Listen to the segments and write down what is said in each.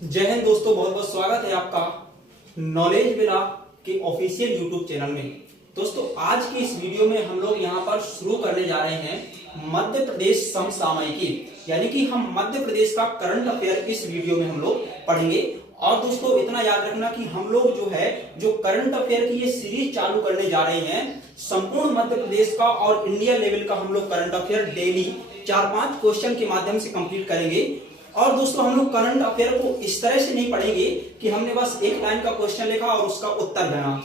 जय हिंद दोस्तों, बहुत बहुत स्वागत है आपका नॉलेज विला के ऑफिशियल यूट्यूब चैनल में। दोस्तों आज की इस वीडियो में हम लोग यहाँ पर शुरू करने जा रहे हैं मध्य प्रदेश समसामयिकी, यानी कि हम मध्य प्रदेश का करंट अफेयर इस वीडियो में हम लोग पढ़ेंगे। और दोस्तों इतना याद रखना कि हम लोग जो करंट अफेयर की ये सीरीज चालू करने जा रहे हैं, संपूर्ण मध्य प्रदेश का और इंडिया लेवल का हम लोग करंट अफेयर डेली 4-5 क्वेश्चन के माध्यम से कंप्लीट करेंगे। और दोस्तों हम लोग करंट अफेयर को इस तरह से नहीं पढ़ेंगे कि हमने बस एक लाइन का क्वेश्चन लिखा और उसका उत्तर देना।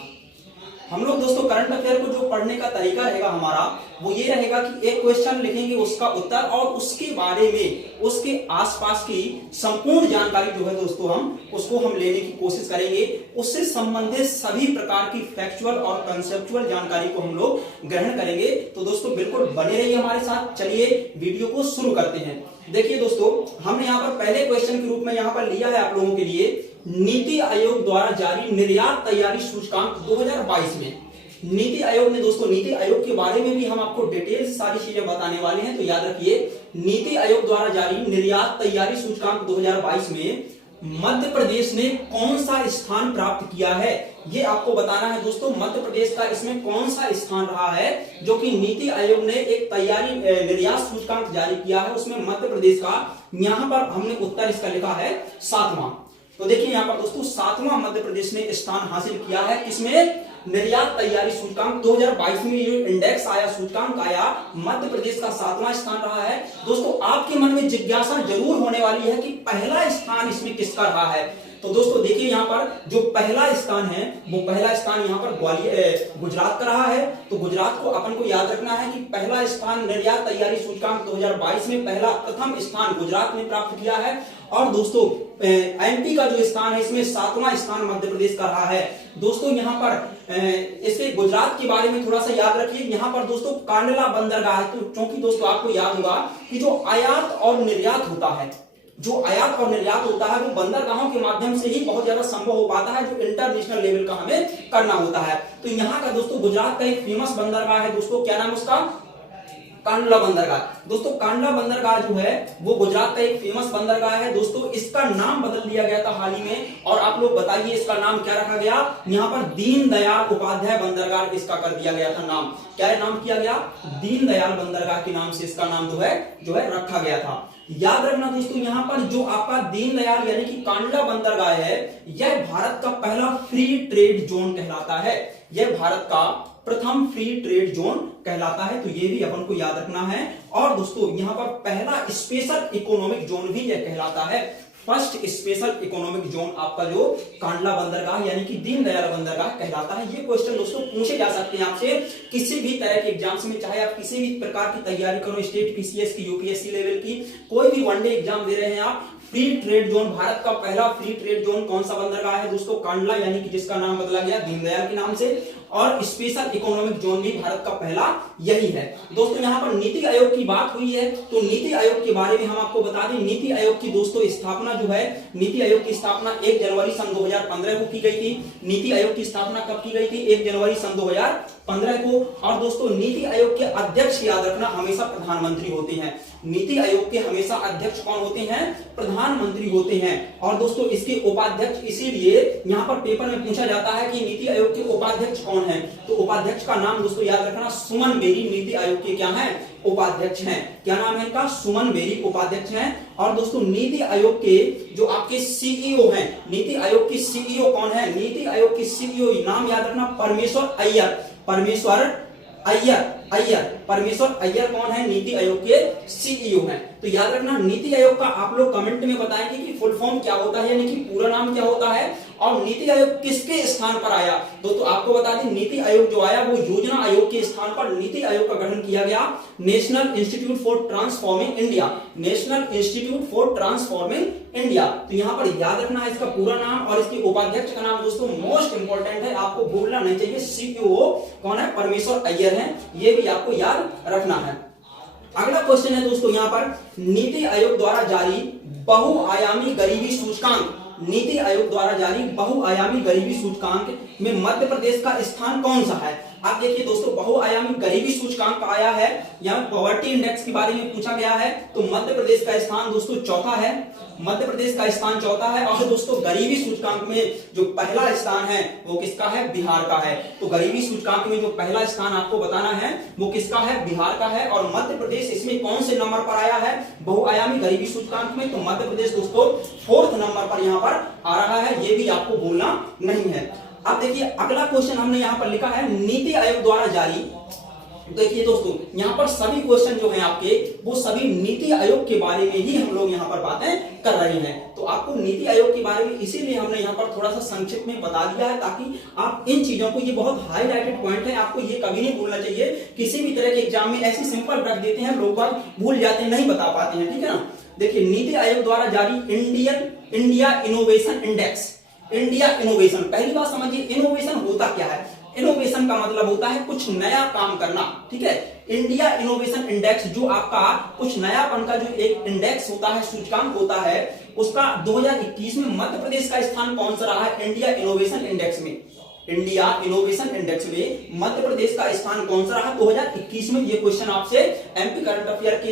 हम लोग दोस्तों करंट अफेयर को जो पढ़ने का तरीका रहेगा हमारा वो ये रहेगा कि एक क्वेश्चन लिखेंगे, उसका उत्तर और उसके बारे में उसके आसपास की संपूर्ण जानकारी जो है दोस्तों हम लेने की कोशिश करेंगे। उससे संबंधित सभी प्रकार की फैक्चुअल और कंसेप्चुअल जानकारी को हम लोग ग्रहण करेंगे। तो दोस्तों बिल्कुल बने रहिए हमारे साथ। चलिए वीडियो को शुरू करते हैं। देखिए दोस्तों, हमने यहाँ पर पहले क्वेश्चन के रूप में यहाँ पर लिया है आप लोगों के लिए, नीति आयोग द्वारा जारी निर्यात तैयारी सूचकांक 2022 में। नीति आयोग ने दोस्तों, नीति आयोग के बारे में भी हम आपको डिटेल सारी चीजें बताने वाले हैं, तो याद रखिए नीति आयोग द्वारा जारी निर्यात तैयारी सूचकांक 2022 में मध्य प्रदेश ने कौन सा स्थान प्राप्त किया है, ये आपको बताना है दोस्तों। मध्य प्रदेश का इसमें कौन सा स्थान रहा है जो कि नीति आयोग ने एक तैयारी निर्यात सूचकांक जारी किया है, उसमें मध्य प्रदेश का यहाँ पर हमने उत्तर इसका लिखा है 7वां। तो देखिए यहाँ पर दोस्तों 7वां मध्य प्रदेश ने स्थान हासिल किया है, किसमें? निर्यात तैयारी सूचकांक 2022 में जो इंडेक्स आया, सूचकांक आया, मध्य प्रदेश का 7वां स्थान रहा है। दोस्तों आपके मन में जिज्ञासा जरूर होने वाली है कि पहला स्थान इसमें किसका रहा है। तो दोस्तों देखिए यहाँ पर जो पहला स्थान है वो पहला स्थान यहाँ पर गुजरात का रहा है। तो गुजरात को अपन को याद रखना है कि पहला स्थान निर्यात तैयारी सूचकांक 2022 में प्रथम स्थान गुजरात ने प्राप्त किया है। और दोस्तों एमपी का जो स्थान है इसमें 7वां स्थान मध्य प्रदेश का रहा है। दोस्तों यहाँ पर इसके गुजरात के बारे में थोड़ा सा याद रखिए। यहाँ पर दोस्तों कांडला बंदरगाह है, तो क्योंकि दोस्तों आपको याद होगा कि जो आयात और निर्यात होता है, जो आयात और निर्यात होता है वो बंदरगाहों के माध्यम से ही बहुत ज्यादा संभव हो पाता है, जो इंटरनेशनल लेवल का हमें करना होता है। तो यहाँ का दोस्तों गुजरात का एक फेमस बंदरगाह है दोस्तों, क्या नाम उसका? कांडला बंदरगाह। दोस्तों कांडला बंदरगाह जो है वो गुजरात का एक फेमस बंदरगाह है। दोस्तों इसका नाम बदल दिया गया था हाल ही में, और आप लोग बताइए इसका नाम क्या रखा गया? यहाँ पर दीनदयाल उपाध्याय बंदरगाह इसका कर दिया गया था नाम। क्या नाम किया गया? दीनदयाल बंदरगाह के नाम से इसका नाम जो है रखा गया था। याद रखना दोस्तों, यहाँ पर जो आपका दीनदयाल यानी कि कांडला बंदरगाह है, यह भारत का पहला फ्री ट्रेड जोन कहलाता है। यह भारत का प्रथम फ्री ट्रेड जोन कहलाता है, तो ये भी अपन को याद रखना है। और दोस्तों यहाँ पर पहला स्पेशल इकोनॉमिक जोन भी यह कहलाता है। फर्स्ट स्पेशल इकोनॉमिक जोन आपका जो कांडला बंदरगाह यानी कि दीनदयाल बंदरगाह कहलाता है। ये क्वेश्चन दोस्तों पूछे जा सकते हैं आपसे किसी भी तरह के एग्जाम्स में, चाहे आप किसी भी प्रकार की तैयारी करो, स्टेट पीसीएस की, यूपीएससी लेवल की, कोई भी वनडे एग्जाम दे रहे हैं आप। फ्री ट्रेड जोन, भारत का पहला फ्री ट्रेड जोन कौन सा बंदरगाह है दोस्तों? कांडला, यानी कि जिसका नाम बदला गया दीनदयाल के नाम से। और स्पेशल इकोनॉमिक जोन भी भारत का पहला यही है। दोस्तों यहाँ पर नीति आयोग की बात हुई है, तो नीति आयोग के बारे में हम आपको बता दें। नीति आयोग की दोस्तों स्थापना जो है, नीति आयोग की स्थापना 1 जनवरी सन 2015 को की गई थी। नीति आयोग की स्थापना कब की गई थी? 1 जनवरी सन 2015 को। और दोस्तों नीति आयोग के अध्यक्ष याद रखना हमेशा प्रधानमंत्री होते हैं। नीति आयोग के हमेशा अध्यक्ष कौन होते हैं? प्रधानमंत्री होते हैं। और दोस्तों इसके उपाध्यक्ष, इसीलिए यहाँ पर पेपर में पूछा जाता है कि नीति आयोग के उपाध्यक्ष कौन है, तो उपाध्यक्ष का नाम दोस्तों याद रखना सुमन बेरी नीति आयोग के क्या है? उपाध्यक्ष हैं। क्या नाम है इनका? सुमन बेरी उपाध्यक्ष हैं। और दोस्तों नीति आयोग के जो आपके सीईओ हैं, नीति आयोग के सीईओ कौन है? नीति आयोग के सीईओ नाम याद रखना परमेश्वर अय्यर। परमेश्वर अय्यर कौन है? नीति आयोग के सीईओ हैं। तो याद रखना नीति आयोग का आप लोग कमेंट में बताएंगे कि फुल फॉर्म क्या होता है, यानी कि पूरा नाम क्या होता है, और नीति आयोग किसके स्थान पर आया। दोस्तों आपको बता दें नीति आयोग जो आया वो योजना आयोग के स्थान पर नीति आयोग का गठन किया गया, national institute for transforming India. National institute for transforming India. तो यहाँ पर याद रखना है इसका पूरा नाम, और इसके उपाध्यक्ष का नाम दोस्तों मोस्ट इंपॉर्टेंट है, आपको भूलना नहीं चाहिए। सीईओ कौन है? परमेश्वर अय्यर है। ये भी आपको याद रखना है। अगला क्वेश्चन है दोस्तों यहाँ पर, नीति आयोग द्वारा जारी बहुआयामी गरीबी सूचकांक, नीति आयोग द्वारा जारी बहुआयामी गरीबी सूचकांक में मध्य प्रदेश का स्थान कौन सा है? अब देखिए दोस्तों, बहुआयामी गरीबी सूचकांक आया है, यहाँ पॉवर्टी इंडेक्स के बारे में पूछा गया है। तो मध्य प्रदेश का स्थान दोस्तों चौथा है, मध्य प्रदेश का स्थान चौथा है। और दोस्तों गरीबी सूचकांक में जो पहला स्थान है वो किसका है? बिहार का है। तो गरीबी सूचकांक में जो पहला स्थान आपको बताना है वो किसका है? बिहार का है। और मध्य प्रदेश इसमें कौन से नंबर पर आया है बहुआयामी गरीबी सूचकांक में? तो मध्य प्रदेश दोस्तों 4th नंबर पर यहाँ पर आ रहा है, ये भी आपको बोलना नहीं है। अब देखिए अगला क्वेश्चन हमने यहाँ पर लिखा है नीति आयोग द्वारा जारी। देखिए दोस्तों, यहाँ पर सभी क्वेश्चन जो हैं आपके वो सभी नीति आयोग के बारे में ही हम लोग यहाँ पर बातें कर रहे हैं। तो आपको नीति आयोग के बारे में इसीलिए हमने यहाँ पर थोड़ा सा संक्षिप्त में बता दिया है, ताकि आप इन चीजों को, ये बहुत हाईलाइटेड पॉइंट है, आपको ये कभी नहीं भूलना चाहिए। किसी भी तरह के एग्जाम में ऐसी सिंपल रख देते हैं, लोग बात भूल जाते हैं, नहीं बता पाते हैं, ठीक है ना। देखिए नीति आयोग द्वारा जारी India innovation index. India innovation, पहली बात समझिए इनोवेशन होता क्या है। इनोवेशन का मतलब होता है कुछ नया काम करना, ठीक है। इंडिया इनोवेशन इंडेक्स जो आपका कुछ नयापन का जो एक इंडेक्स होता है, सूचकांक होता है, उसका 2021 में मध्य प्रदेश का स्थान कौन सा रहा है? इंडिया इनोवेशन इंडेक्स में, इंडिया इनोवेशन इंडेक्स में मध्य प्रदेश का स्थान कौन सा रहा 2021 में? ये क्वेश्चन आपसे एमपी करंट अफेयर के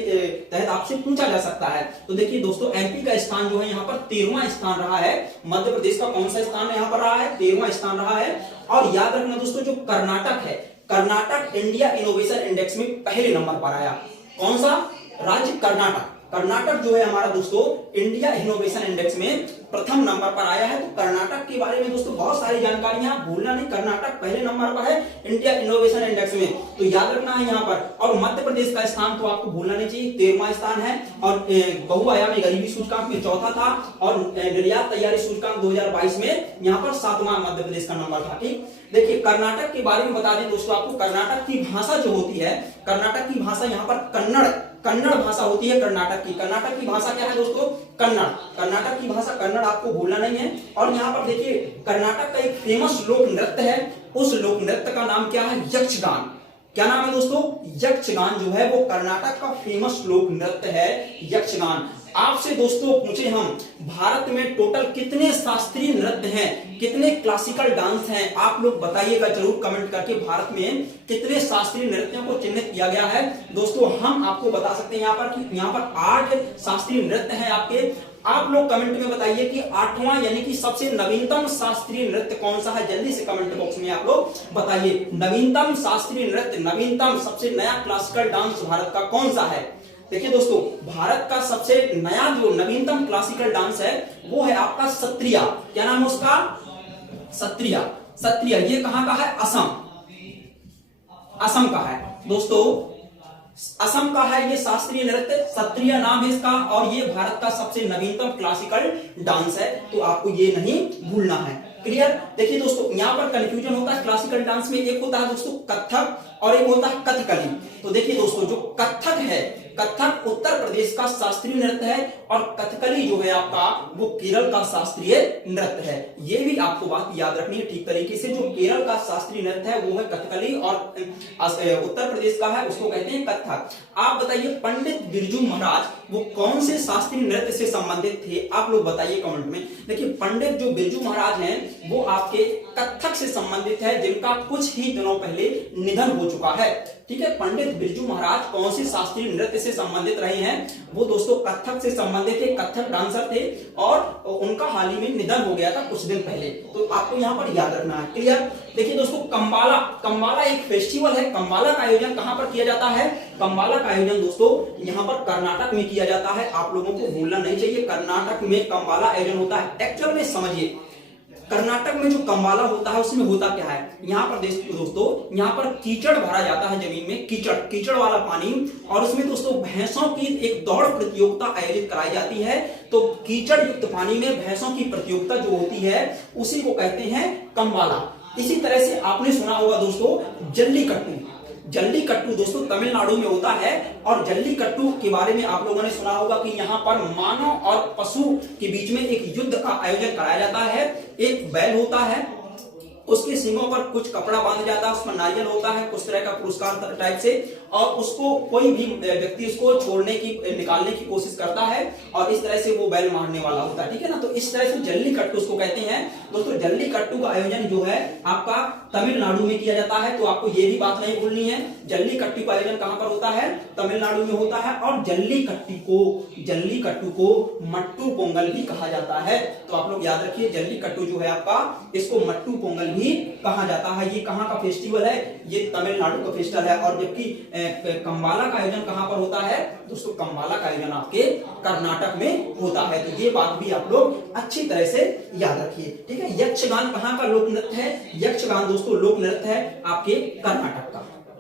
तहत आपसे पूछा जा सकता है। तो देखिए दोस्तों, एमपी का स्थान जो है यहाँ पर 13वां स्थान रहा है। मध्य प्रदेश का कौन सा स्थान यहाँ पर रहा है? 13वां स्थान रहा है। और याद रखना दोस्तों, जो कर्नाटक है, कर्नाटक इंडिया इनोवेशन इंडेक्स में पहले नंबर पर आया। कौन सा राज्य? कर्नाटक। कर्नाटक जो है हमारा दोस्तों इंडिया इनोवेशन इंडेक्स में प्रथम नंबर पर आया है। तो कर्नाटक के बारे में दोस्तों बहुत सारी जानकारियां भूलना नहीं, कर्नाटक पहले नंबर पर है इंडिया इनोवेशन इंडेक्स में, तो याद रखना है यहाँ पर। और मध्य प्रदेश का स्थान तो आपको भूलना नहीं चाहिए, 13वां स्थान है। और बहुआयामी गरीबी सूचकांक में चौथा था, और निर्यात तैयारी सूचकांक 2022 में यहाँ पर 7वां मध्य प्रदेश का नंबर था, ठीक। देखिए कर्नाटक के बारे में बता दें दोस्तों आपको, कर्नाटक की भाषा जो होती है, कर्नाटक की भाषा यहाँ पर कन्नड़ भाषा होती है कर्नाटक की। कर्नाटक की भाषा क्या है दोस्तों? कन्नड़। कर्नाटक की भाषा कन्नड़ आपको भूलना नहीं है। और यहाँ पर देखिए कर्नाटक का एक फेमस लोक नृत्य है, उस लोक नृत्य का नाम क्या है? यक्षगान। क्या नाम है दोस्तों? यक्षगान जो है वो कर्नाटक का फेमस लोक नृत्य है, यक्षगान। आपसे दोस्तों पूछे हम, भारत में टोटल कितने शास्त्रीय नृत्य हैं, कितने क्लासिकल डांस हैं? आप लोग बताइएगा जरूर कमेंट करके, भारत में कितने शास्त्रीय नृत्यों को चिन्हित किया गया है। दोस्तों हम आपको बता सकते हैं यहाँ पर कि यहाँ पर 8 शास्त्रीय नृत्य हैं आपके। आप लोग कमेंट में बताइए कि 8वां यानी कि सबसे नवीनतम शास्त्रीय नृत्य कौन सा है? जल्दी से कमेंट बॉक्स में आप लोग बताइए, नवीनतम शास्त्रीय नृत्य, नवीनतम सबसे नया क्लासिकल डांस भारत का कौन सा है? देखिए दोस्तों, भारत का सबसे नया जो नवीनतम क्लासिकल डांस है वो है आपका सत्रिया। क्या नाम है उसका? सत्रिया। सत्रिया ये कहां का है? असम। असम का है दोस्तों, असम का है ये शास्त्रीय नृत्य, सत्रिया नाम है इसका। और ये भारत का सबसे नवीनतम क्लासिकल डांस है, तो आपको ये नहीं भूलना है। क्लियर? देखिए दोस्तों, यहाँ पर कंफ्यूजन होता है क्लासिकल डांस में, एक होता है दोस्तों कथक और एक होता है कथकली। तो देखिए दोस्तों, जो कथक है, कथक उत्तर प्रदेश का शास्त्रीय नृत्य है, और कथकली जो है आपका वो केरल का शास्त्रीय नृत्य है। ये भी आपको बात याद रखनी है ठीक तरीके से। जो केरल का शास्त्रीय नृत्य है वो है कथकली, और उत्तर प्रदेश का है उसको कहते हैं कथक। आप बताइए पंडित बिरजू महाराज वो कौन से शास्त्रीय नृत्य से संबंधित थे? आप लोग बताइए कमेंट में। देखिए पंडित जो बिरजू महाराज हैं वो आपके कथक से संबंधित है, जिनका कुछ ही दिनों पहले निधन हो चुका है, ठीक है। पंडित बिरजू महाराज कौन से शास्त्रीय नृत्य से संबंधित रहे हैं? वो दोस्तों कथक से संबंधित थे, कथक डांसर थे, और उनका हाल ही में निधन हो गया था कुछ दिन पहले, तो आपको यहाँ पर याद रखना है। क्लियर? देखिए दोस्तों, कंबाला, कंबाला एक फेस्टिवल है। कंबाला का आयोजन कहां पर किया जाता है? कंबाला का आयोजन दोस्तों यहाँ पर कर्नाटक में किया जाता है। आप लोगों को भूलना नहीं चाहिए, कर्नाटक में कंबाला आयोजन होता है। एक्चुअल में समझिए, कर्नाटक में जो कंबाला होता है उसमें होता क्या है? यहाँ पर दोस्तों यहाँ पर कीचड़ भरा जाता है जमीन में, कीचड़ वाला पानी, और उसमें दोस्तों भैंसों की एक दौड़ प्रतियोगिता आयोजित कराई जाती है। तो कीचड़ युक्त पानी में भैंसों की प्रतियोगिता जो होती है उसी को कहते हैं कंबाला। इसी तरह से आपने सुना होगा दोस्तों जल्लीकट्टू। जल्लीकट्टू दोस्तों तमिलनाडु में होता है, और जल्लीकट्टू के बारे में आप लोगों ने सुना होगा कि यहाँ पर मानव और पशु के बीच में एक युद्ध का आयोजन कराया जाता है। एक बैल होता है, उसके सींगों पर कुछ कपड़ा बांधा जाता है, उसमें नारियल होता है, कुछ तरह का पुरस्कार टाइप से, और उसको कोई भी व्यक्ति उसको छोड़ने की निकालने की कोशिश करता है और इस तरह से वो बैल मारने वाला होता है, ठीक है ना। तो इस तरह से जल्लीकट्टू उसको कहते हैं दोस्तों। जल्लीकट्टू का आयोजन जो है आपका तमिलनाडु में किया जाता है, तो आपको ये भी बात नहीं भूलनी है। जल्लीकट्टू का आयोजन कहां पर होता है? तमिलनाडु में होता है। और जल्लीकट्टू को मट्टू पोंगल भी कहा जाता है। तो आप लोग याद रखिए, जल्लीकट्टू जो है आपका, इसको मट्टू पोंगल भी कहा जाता है। ये कहां का फेस्टिवल है? ये तमिलनाडु का फेस्टिवल है। और जबकि कंबाला का आयोजन कहां पर होता है दोस्तों? कंबाला का आयोजन आपके कर्नाटक में होता है। तो ये बात भी आप लोग अच्छी तरह से याद रखिए, ठीक है। यक्षगान कहां का लोक नृत्य है? यक्षगान दोस्तों लोक नृत्य है आपके कर्नाटक का।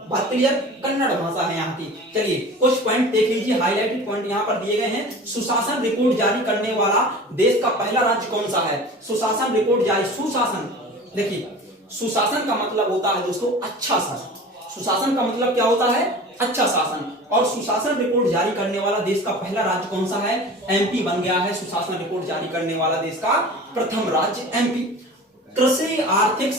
बात क्लियर? कन्नड़ भाषा है यहाँ की। चलिए कुछ पॉइंट देख लीजिए, हाईलाइटेड पॉइंट यहाँ पर दिए गए हैं। सुशासन रिपोर्ट जारी करने वाला देश का पहला राज्य कौन सा है? सुशासन रिपोर्ट जारी, सुशासन, देखिए सुशासन का मतलब होता है दोस्तों अच्छा शासन। सुशासन का मतलब क्या होता है? अच्छा शासन। और सुशासन रिपोर्ट जारी करने वाला देश का पहला राज्य कौन सा है? एमपी बन गया है सुशासन रिपोर्ट जारी करने वाला देश का प्रथम राज्य एमपी। कृषि आर्थिक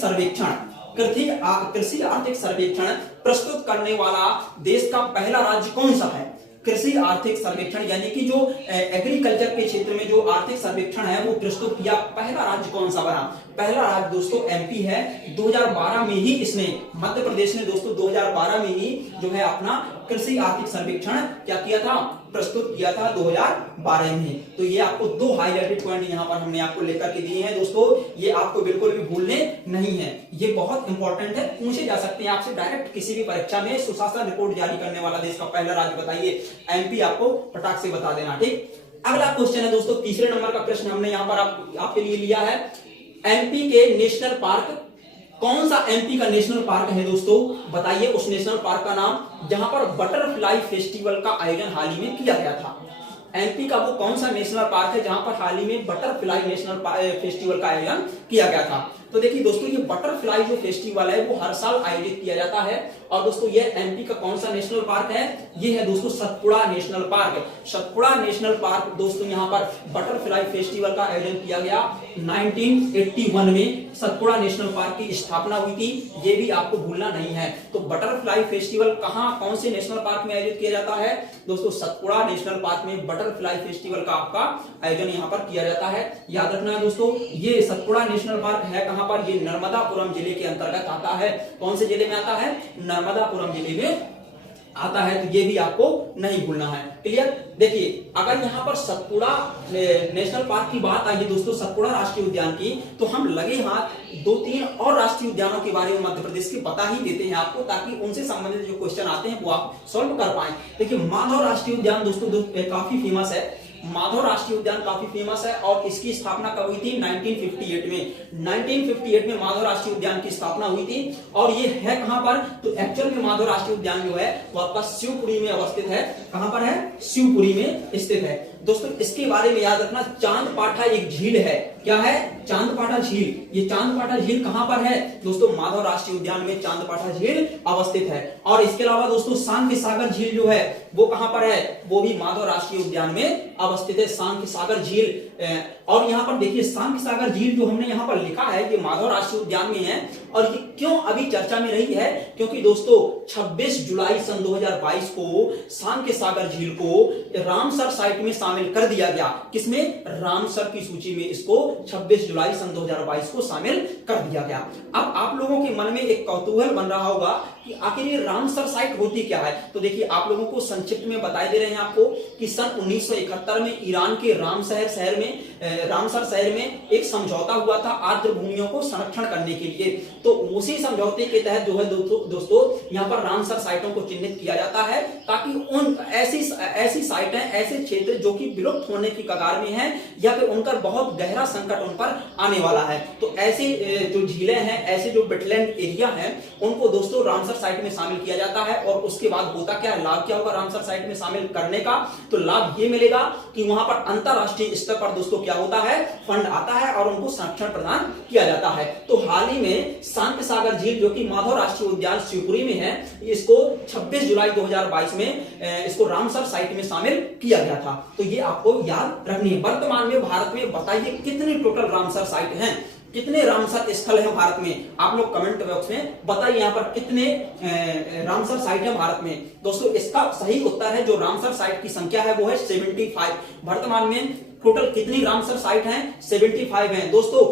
सर्वेक्षण प्रस्तुत करने वाला देश का पहला राज्य कौन सा है? कृषि आर्थिक सर्वेक्षण यानी कि जो एग्रीकल्चर के क्षेत्र में जो आर्थिक सर्वेक्षण है वो प्रस्तुत किया, पहला राज्य कौन सा बना? पहला राज्य दोस्तों एमपी है। 2012 में ही इसने, मध्य प्रदेश ने दोस्तों 2012 में ही जो है अपना कृषि आर्थिक सर्वेक्षण क्या किया था? प्रस्तुत किया था 2012 में। तो ये आपको दो हाईलाइटेड पॉइंट यहाँ पर हमने आपको लेकर के दिए हैं दोस्तों। ये आपको बिल्कुल भी भूलने नहीं है, ये बहुत इंपॉर्टेंट है, पूछे जा सकते हैं आपसे डायरेक्ट किसी भी परीक्षा में। सुशासन रिपोर्ट जारी करने वाला देश का पहला राज्य बताइए, एमपी आपको फटाक से बता देना, ठीक। अगला क्वेश्चन है दोस्तों, तीसरे नंबर का प्रश्न हमने यहाँ पर आपके लिए लिया है। एमपी के नेशनल पार्क, कौन सा एमपी का नेशनल पार्क है दोस्तों? बताइए उस नेशनल पार्क का नाम जहां पर बटरफ्लाई फेस्टिवल का आयोजन हाल ही में किया गया था। एमपी का वो कौन सा नेशनल पार्क है जहां पर हाल ही में बटरफ्लाई नेशनल फेस्टिवल का आयोजन किया गया था? तो देखिए दोस्तों, ये बटरफ्लाई जो फेस्टिवल है वो हर साल आयोजित किया जाता है। और दोस्तों ये एमपी का कौन सा नेशनल पार्क है? ये है दोस्तों Satpura national park. Satpura national park दोस्तों यहाँ पर बटरफ्लाई फेस्टिवल का आयोजन किया गया 1981 में। सतपुड़ा नेशनल पार्क की स्थापना हुई थी, ये भी आपको भूलना नहीं है। तो बटरफ्लाई फेस्टिवल कहाँ, कौन से नेशनल पार्क में आयोजित किया जाता है दोस्तों? सतपुड़ा नेशनल पार्क में बटरफ्लाई फेस्टिवल का आपका आयोजन यहाँ पर किया जाता है। याद रखना है दोस्तों, ये सतपुड़ा नेशनल पार्क है कहां पर? ये नर्मदापुरम जिले के अंतर्गत आता है। कौन से जिले में आता है? नर्मदापुरम जिले में आता है। तो ये भी आपको नहीं भूलना है, क्लियर। देखिए अगर यहाँ पर सतपुड़ा नेशनल पार्क की बात आई दोस्तों, सतपुड़ा राष्ट्रीय उद्यान की, तो हम लगे हाथ 2-3 और राष्ट्रीय उद्यानों के बारे में मध्य प्रदेश के बता ही देते हैं आपको, ताकि उनसे संबंधित जो क्वेश्चन आते हैं वो आप सॉल्व कर पाए। देखिए माधव राष्ट्रीय उद्यान दोस्तों काफी फेमस है। माधव राष्ट्रीय उद्यान काफी फेमस है और इसकी स्थापना कब हुई थी? 1958 में। 1958 में माधव राष्ट्रीय उद्यान की स्थापना हुई थी। और ये है कहां पर? तो एक्चुअल में माधव राष्ट्रीय उद्यान जो है वो आपका शिवपुरी में अवस्थित है। कहां पर है? शिवपुरी में स्थित है। दोस्तों इसके बारे में याद रखना, चांदपाठा एक झील है। क्या है? चांदपाठा झील। ये चांदपाठा झील कहां पर है दोस्तों? माधव राष्ट्रीय उद्यान में चांदपाठा झील अवस्थित है। और इसके अलावा दोस्तों सांख्य सागर झील जो है वो कहां पर है? वो भी माधव राष्ट्रीय उद्यान में अवस्थित है, सांख्य सागर झील। और यहाँ पर देखिए सांख्य सागर झील जो हमने यहाँ पर लिखा है ये माधव राष्ट्रीय उद्यान में है। और ये क्यों अभी चर्चा में रही है? क्योंकि दोस्तों 26 जुलाई सन 2022 को सांख्य सागर झील को रामसर साइट में शामिल कर दिया गया। किसमें? रामसर की सूची में इसको 26 जुलाई सन 2022 को शामिल कर दिया गया। अब आप लोगों के मन में एक कौतूहल बन रहा होगा कि आखिर ये रामसर साइट होती क्या है। तो देखिए आप लोगों को संक्षिप्त में बता दे रहे हैं आपको कि सन 1971 में ईरान के रामसर शहर में एक समझौता हुआ था आर्द्र भूमियों को संरक्षण करने के लिए। तो उसी समझौते के तहत जो है दोस्तों यहाँ पर रामसर साइटों को चिन्हित किया जाता है, ताकि उन ऐसी साइटें, ऐसे क्षेत्र जो कि विलुप्त होने की कगार में हैं या फिर उनका बहुत गहरा संकट उन पर आने वाला है, तो ऐसी जो झीलें हैं, ऐसे जो वेटलैंड एरिया हैं, उनको दोस्तों रामसर साइट में शामिल किया जाता है। और उसके बाद होता क्या है, लाभ क्या होगा रामसर साइट में शामिल करने का? तो लाभ ये मिलेगा कि वहां पर अंतरराष्ट्रीय स्तर पर दोस्तों क्या होता है, फंड आता है और उनको संरक्षण प्रदान किया जाता है। तो हाल ही में सांख्य सागर झील जो कि माधव राष्ट्रीय उद्यान शिवपुरी में है, इसको 26 जुलाई 2022 में इसको रामसर साइट में शामिल किया गया था। तो ये आपको याद रखनी है। वर्तमान में भारत में बताइए कितनी टोटल रामसर साइट हैं? कितने रामसर स्थल हैं भारत में? आप लोग कमेंट बॉक्स में बताइए यहाँ पर कितने रामसर साइट है भारत में। दोस्तों इसका सही उत्तर है जो रामसर साइट की संख्या है वो है 75। वर्तमान में टोटल कितनी रामसर साइट हैं? 75 हैं। दोस्तों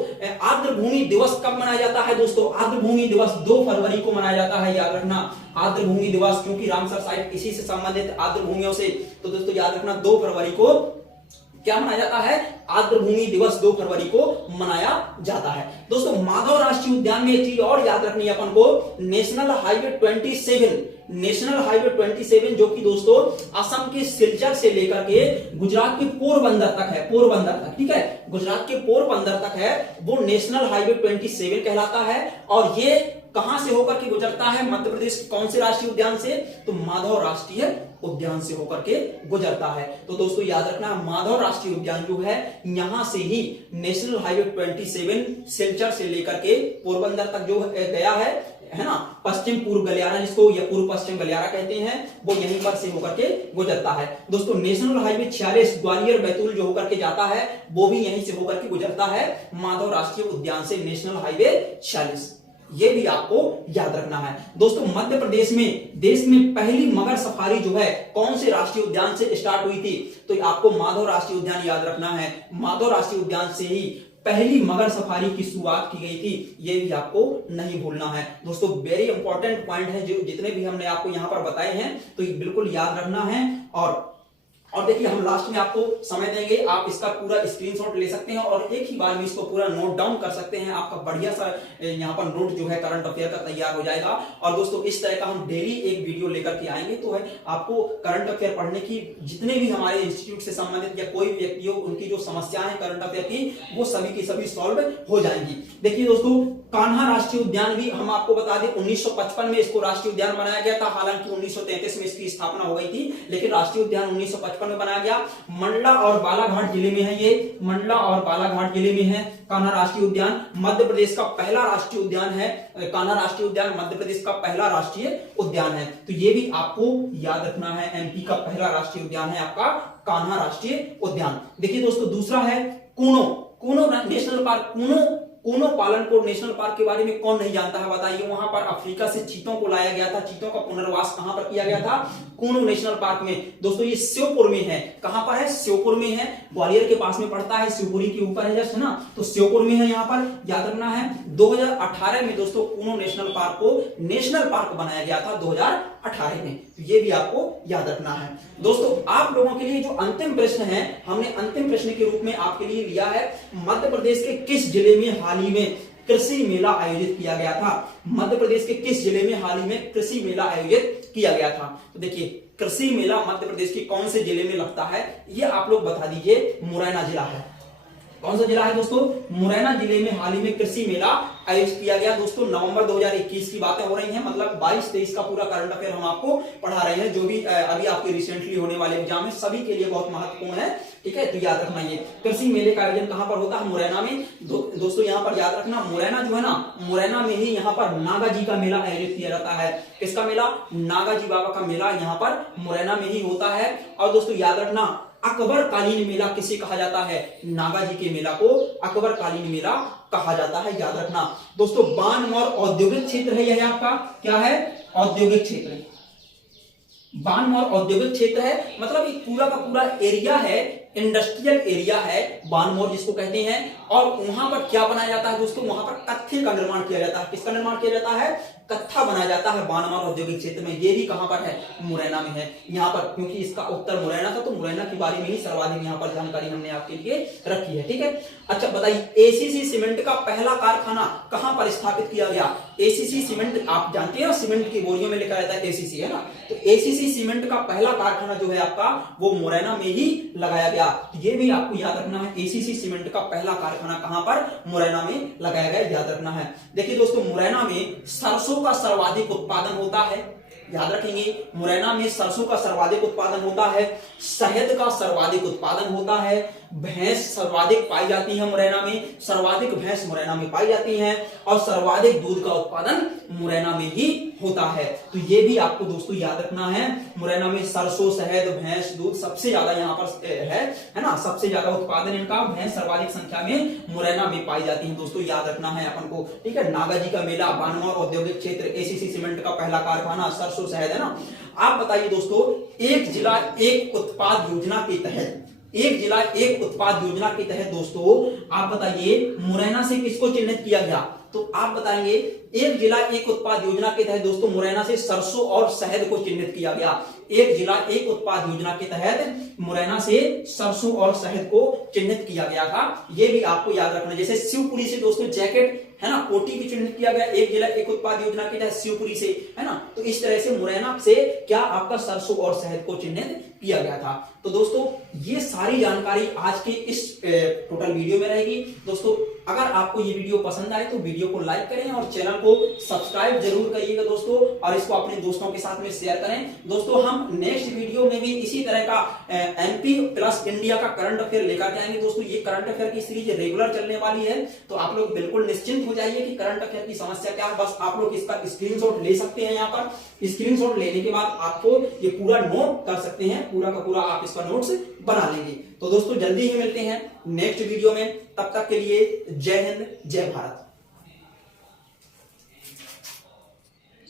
आर्द्र भूमि दिवस कब मनाया जाता है? दोस्तों आर्द्र भूमि दिवस 2 फरवरी को मनाया जाता है, याद रखना। आर्द्र भूमि दिवस, क्योंकि रामसर साइट इसी से संबंधित आर्द्र भूमियों से, तो दोस्तों याद रखना 2 फरवरी को क्या मनाया जाता है? आर्द्र भूमि दिवस 2 फरवरी को मनाया जाता है। दोस्तों माधव राष्ट्रीय उद्यान में एक चीज और याद रखनी है अपन को, नेशनल हाईवे 27 जो कि दोस्तों असम के सिलचर से लेकर के गुजरात के पोरबंदर तक है, पोरबंदर तक, ठीक है, गुजरात के पोरबंदर तक है, वो नेशनल हाईवे 27 कहलाता है। और ये कहां से होकर के गुजरता है? मध्य प्रदेश के कौन से राष्ट्रीय उद्यान से? तो माधव राष्ट्रीय उद्यान से होकर के गुजरता है। तो दोस्तों याद रखना माधव राष्ट्रीय उद्यान जो है यहां से ही नेशनल हाईवे 27 सिलचर से लेकर के पोरबंदर तक जो गया है ना, पश्चिम पूर्व गलियारा जिसको या पूर्व पश्चिम गलियारा कहते हैं, वो यहीं पर से होकर के गुजरता है। दोस्तों नेशनल हाईवे 46 ग्वालियर बैतूल जो होकर के जाता है वो भी यहीं से होकर के गुजरता है, माधव राष्ट्रीय उद्यान से, नेशनल हाईवे 46। ये भी आपको याद रखना है। दोस्तों मध्य प्रदेश में देश में पहली मगर सफारी जो है कौन से राष्ट्रीय उद्यान से स्टार्ट हुई थी? तो आपको माधव राष्ट्रीय उद्यान याद रखना है, माधव राष्ट्रीय उद्यान से ही पहली मगर सफारी की शुरुआत की गई थी, ये भी आपको नहीं भूलना है। दोस्तों वेरी इंपॉर्टेंट पॉइंट है, जो जितने भी हमने आपको यहां पर बताए हैं तो ये बिल्कुल याद रखना है। और देखिए हम लास्ट में आपको समय देंगे, आप इसका पूरा स्क्रीनशॉट ले सकते हैं और एक ही बार में इसको पूरा नोट डाउन कर सकते हैं। आपका बढ़िया सा यहाँ पर नोट जो है करंट अफेयर का तैयार हो जाएगा। और दोस्तों इस तरह का हम डेली एक वीडियो लेकर के आएंगे, तो है आपको करंट अफेयर पढ़ने की जितने भी हमारे इंस्टीट्यूट से संबंधित या कोई भी व्यक्ति हो उनकी जो समस्याएं हैं करंट अफेयर की, वो सभी की सभी सॉल्व हो जाएंगी। देखिए दोस्तों कान्हा राष्ट्रीय उद्यान भी हम आपको बता दें 1955 में इसको राष्ट्रीय उद्यान बनाया गया था, हालांकि 1933 में इसकी स्थापना हो गई थी, लेकिन राष्ट्रीय उद्यान 1955 में बनाया गया। मंडला और बालाघाट जिले में है, ये मंडला और बालाघाट जिले में है कान्हा राष्ट्रीय उद्यान। मध्य प्रदेश का पहला राष्ट्रीय उद्यान है कान्हा राष्ट्रीय उद्यान, मध्य प्रदेश का पहला राष्ट्रीय उद्यान है, तो ये भी आपको याद रखना है। एमपी का पहला राष्ट्रीय उद्यान है आपका कान्हा राष्ट्रीय उद्यान। देखिए दोस्तों दूसरा है Kuno, Kuno national park. Kuno Palanpur national park के बारे में कौन नहीं जानता है बताइए। वहां पर अफ्रीका से चीतों को लाया गया था, चीतों का पुनर्वास कहां पर किया गया था? कूनो नेशनल पार्क में। दोस्तों ये श्योपुर में है, कहां पर है? श्योपुर में है, ग्वालियर के पास में पड़ता है, शिवपुरी के ऊपर है जस्ट, है ना, तो श्योपुर में है। यहाँ पर याद रखना है 2018 में दोस्तों कूनो नेशनल पार्क को नेशनल पार्क बनाया गया था 2018 में, तो ये भी आपको याद रखना है। दोस्तों आप लोगों के लिए जो अंतिम प्रश्न है, हमने अंतिम प्रश्न के रूप में आपके लिए लिया है, मध्य प्रदेश के किस जिले में हाल ही में कृषि मेला आयोजित किया गया था? मध्य प्रदेश के किस जिले में हाल ही में कृषि मेला आयोजित किया गया था? तो देखिए कृषि मेला मध्य प्रदेश के कौन से जिले में लगता है, ये आप लोग बता दीजिए। मुरैना जिला है। कौन सा जिला है दोस्तों? मुरैना जिले में हाल ही में कृषि मेला आयोजित किया गया। दोस्तों नवंबर 2021 की बातें हो रही हैं, मतलब 22-23 का पूरा करंट अफेयर हम आपको पढ़ा रहे हैं, जो भी अभी आपके रिसेंटली होने वाले एग्जाम है सभी के लिए बहुत महत्वपूर्ण है, ठीक है, तो याद रखना। ये कृषि मेले का आयोजन कहां पर होता है? मुरैना में। दोस्तों यहाँ पर याद रखना मुरैना जो है ना, मुरैना में ही यहाँ पर नागा जी का मेला आयोजित किया जाता है। किसका मेला? नागा जी बाबा का मेला यहाँ पर मुरैना में ही होता है। और दोस्तों याद रखना अकबर कालीन मेला किसे कहा जाता है? नागा जी के मेला को अकबर कालीन मेला कहा जाता है, याद रखना। दोस्तों बानमौर औद्योगिक क्षेत्र है, यह आपका क्या है? औद्योगिक क्षेत्र। बानमौर औद्योगिक क्षेत्र है, मतलब एक पूरा का पूरा एरिया है, इंडस्ट्रियल एरिया है बानमौर जिसको कहते हैं। और वहां पर क्या बनाया जाता है दोस्तों? वहां पर कत्थे का निर्माण किया जाता है। किसका निर्माण किया जाता है? कत्था बनाया जाता है बानमौर औद्योगिक क्षेत्र में। ये भी कहां पर है? मुरैना में है। यहाँ पर क्योंकि इसका उत्तर मुरैना था, तो मुरैना के बारे में ही सर्वाधिक यहाँ पर जानकारी हमने आपके लिए रखी है, ठीक है। अच्छा बताइए एसीसी सीमेंट का पहला कारखाना कहां पर स्थापित किया गया? एसीसी सीमेंट आप जानते हैं, सीमेंट की बोरियों में लिखा रहता है एसीसी, है ना, तो एसीसी सीमेंट का पहला कारखाना जो है आपका वो मुरैना में ही लगाया गया। ये भी आपको याद रखना है, एसीसी सीमेंट का पहला कारखाना कहां पर? मुरैना में लगाया गया, याद रखना है। देखिए दोस्तों मुरैना में सरसों का सर्वाधिक उत्पादन होता है, याद रखेंगे। मुरैना में सरसों का सर्वाधिक उत्पादन होता है, शहद का सर्वाधिक उत्पादन होता है, भैंस सर्वाधिक पाई जाती है मुरैना में, सर्वाधिक भैंस मुरैना में पाई जाती हैं और सर्वाधिक दूध का उत्पादन मुरैना में ही होता है। तो ये भी आपको दोस्तों याद रखना है। मुरैना में सरसों, शहद, भैंस, दूध सबसे ज्यादा यहाँ पर है ना, सबसे ज्यादा उत्पादन इनका, भैंस सर्वाधिक संख्या में मुरैना में पाई जाती है। दोस्तों याद रखना है अपन को, ठीक है। नागाजी का मेला, बानमौर औद्योगिक क्षेत्र, एसीसी सीमेंट का पहला कारखाना, सरसों, शहद, है ना। आप बताइए दोस्तों, एक जिला एक उत्पाद योजना के तहत, एक जिला एक उत्पाद योजना के तहत दोस्तों आप बताइए मुरैना से किसको चिन्हित किया गया? तो आप बताएंगे एक जिला एक उत्पाद योजना के तहत दोस्तों मुरैना से सरसों और शहद को चिन्हित किया गया। एक जिला एक उत्पाद योजना के तहत मुरैना से सरसों और शहद को चिन्हित किया गया था। यह भी आपको याद रखना। जैसे शिवपुरी से दोस्तों जैकेट, है ना, कोटी की चिन्हित किया गया एक जिला एक उत्पाद योजना के तहत शिवपुरी से, है ना। तो इस तरह से मुरैना से क्या आपका सरसों और शहद को चिन्हित किया गया था। तो दोस्तों ये सारी जानकारी आज के इस टोटल वीडियो में रहेगी। दोस्तों अगर आपको ये वीडियो पसंद आए तो वीडियो को लाइक करें और चैनल को सब्सक्राइब जरूर करिएगा दोस्तों, और इसको अपने दोस्तों के साथ में शेयर करें। दोस्तों हम नेक्स्ट वीडियो में भी इसी तरह का एमपी प्लस इंडिया का करंट अफेयर लेकर के आएंगे। दोस्तों ये करंट अफेयर की सीरीज रेगुलर चलने वाली है, तो आप लोग बिल्कुल निश्चिंत हो जाइए कि करंट अफेयर की समस्या क्या है। बस आप लोग इसका स्क्रीनशॉट ले सकते हैं। यहाँ पर स्क्रीनशॉट लेने के बाद आपको ये पूरा नोट कर सकते हैं, पूरा का पूरा आप इसका नोट्स बना लेंगे। तो दोस्तों जल्दी ही मिलते हैं नेक्स्ट वीडियो में, तब तक के लिए जय हिंद, जय भारत।